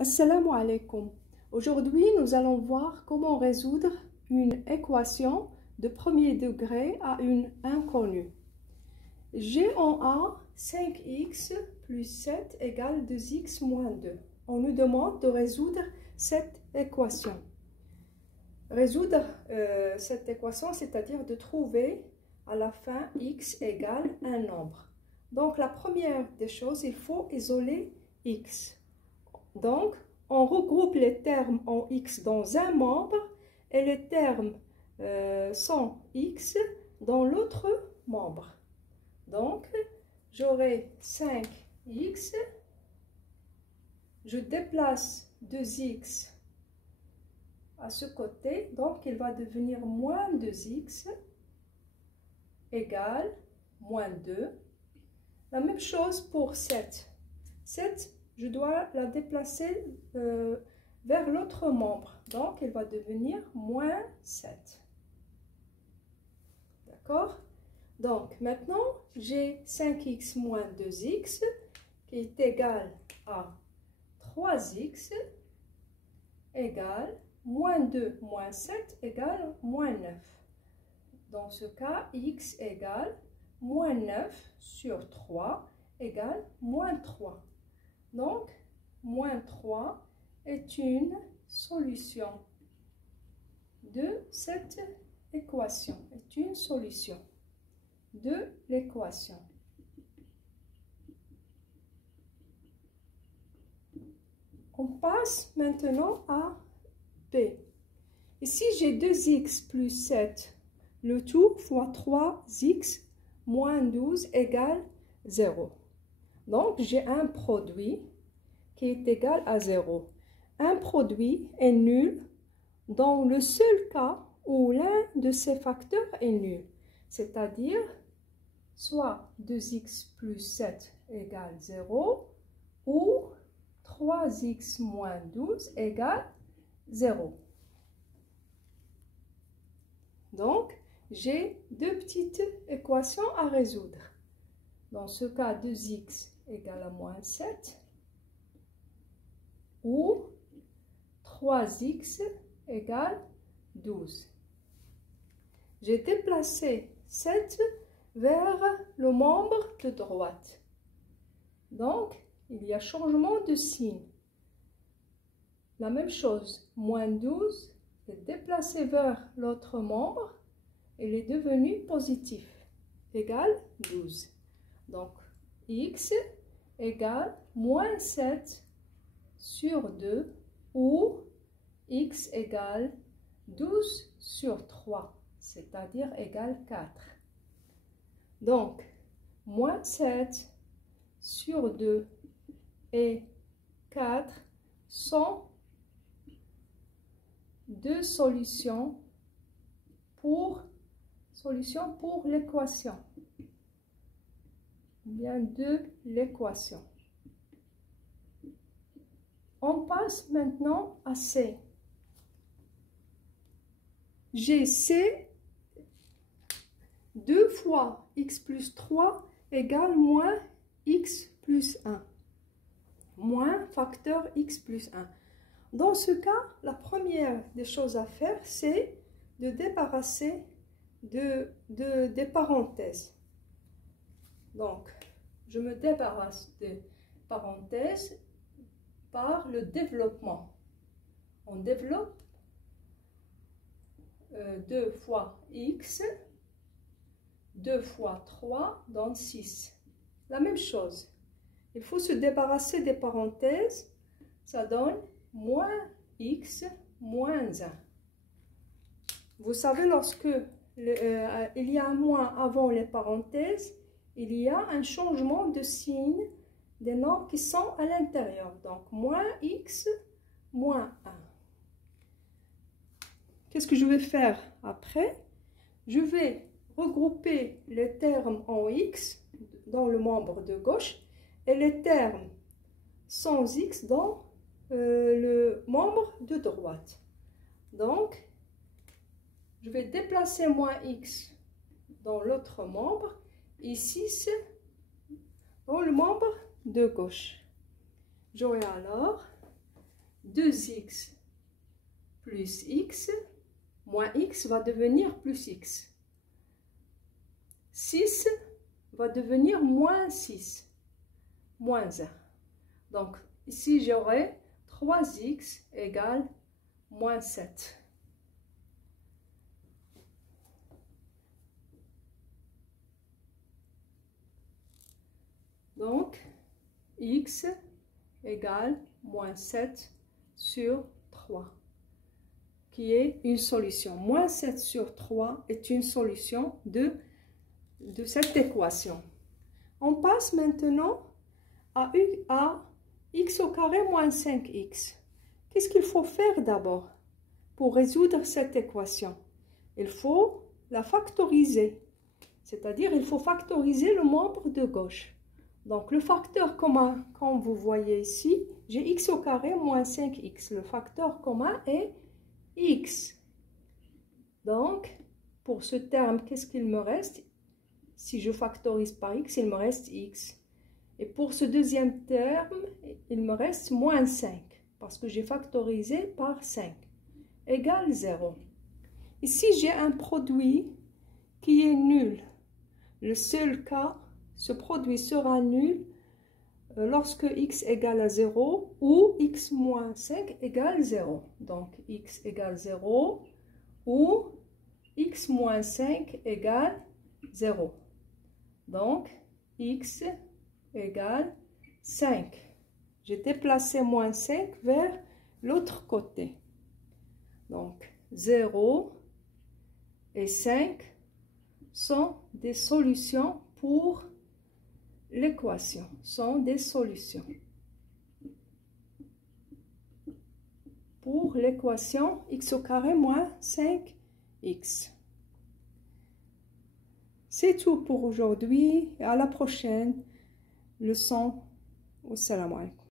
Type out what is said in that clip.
Assalamu alaikum. Aujourd'hui, nous allons voir comment résoudre une équation de premier degré à une inconnue. G en A, 5x plus 7 égale 2x moins 2. On nous demande de résoudre cette équation. Résoudre cette équation, c'est-à-dire de trouver à la fin x égale un nombre. Donc, la première des choses, il faut isoler x. Donc, on regroupe les termes en x dans un membre et les termes sans x dans l'autre membre. Donc, j'aurai 5x, je déplace 2x à ce côté, donc il va devenir moins 2x égale moins 2. La même chose pour 7. 7, je dois la déplacer vers l'autre membre. Donc, il va devenir moins 7. D'accord? Donc, maintenant, j'ai 5x moins 2x qui est égal à 3x égale moins 2 moins 7 égale moins 9. Dans ce cas, x égale moins 9 sur 3 égale moins 3. Donc, moins 3 est une solution de cette équation, est une solution de l'équation. On passe maintenant à B. Ici, j'ai 2x plus 7, le tout fois 3x moins 12 égale 0. Donc, j'ai un produit qui est égal à 0. Un produit est nul dans le seul cas où l'un de ces facteurs est nul, c'est-à-dire soit 2x plus 7 égale 0 ou 3x moins 12 égale 0. Donc, j'ai deux petites équations à résoudre. Dans ce cas, 2x égale à moins 7 ou 3x égale 12. J'ai déplacé 7 vers le membre de droite. Donc, il y a changement de signe. La même chose, moins 12 est déplacé vers l'autre membre. Il est devenu positif, égale 12. Donc, x égale moins 7 sur 2 ou x égale 12 sur 3, c'est-à-dire égale 4. Donc, moins 7 sur 2 et 4 sont deux solutions pour l'équation. Bien de l'équation. On passe maintenant à C. J'ai C 2 fois x plus 3 égale moins x plus 1. Moins facteur x plus 1. Dans ce cas, la première des choses à faire, c'est de débarrasser des parenthèses. Donc, je me débarrasse des parenthèses par le développement. On développe 2 fois x, 2 fois 3 donne 6. La même chose. Il faut se débarrasser des parenthèses. Ça donne moins x moins 1. Vous savez, lorsque il y a un moins avant les parenthèses, il y a un changement de signe des nombres qui sont à l'intérieur. Donc, moins x moins 1. Qu'est-ce que je vais faire après? Je vais regrouper les termes en x dans le membre de gauche et les termes sans x dans le membre de droite. Donc, je vais déplacer moins x dans l'autre membre et 6 dans le membre de gauche. J'aurai alors 2x plus x moins x va devenir plus x. 6 va devenir moins 6, moins 1. Donc, ici, j'aurai 3x égale moins 7. Donc, x égale moins 7 sur 3, qui est une solution. Moins 7 sur 3 est une solution de cette équation. On passe maintenant à x au carré moins 5x. Qu'est-ce qu'il faut faire d'abord pour résoudre cette équation? Il faut la factoriser, c'est-à-dire il faut factoriser le membre de gauche. Donc le facteur commun, comme vous voyez ici, j'ai x au carré moins 5x. Le facteur commun est x. Donc pour ce terme, qu'est-ce qu'il me reste? Si je factorise par x, il me reste x. Et pour ce deuxième terme, il me reste moins 5, parce que j'ai factorisé par 5, égale 0. Ici, j'ai un produit qui est nul. Le seul cas, ce produit sera nul lorsque x égale à 0 ou x moins 5 égale 0. Donc, x égale 0 ou x moins 5 égale 0. Donc, x égale 5. J'ai déplacé moins 5 vers l'autre côté. Donc, 0 et 5 sont des solutions pour l'équation. Sont des solutions pour l'équation x au carré moins 5x. C'est tout pour aujourd'hui et à la prochaine leçon. Wassalamu alaikum.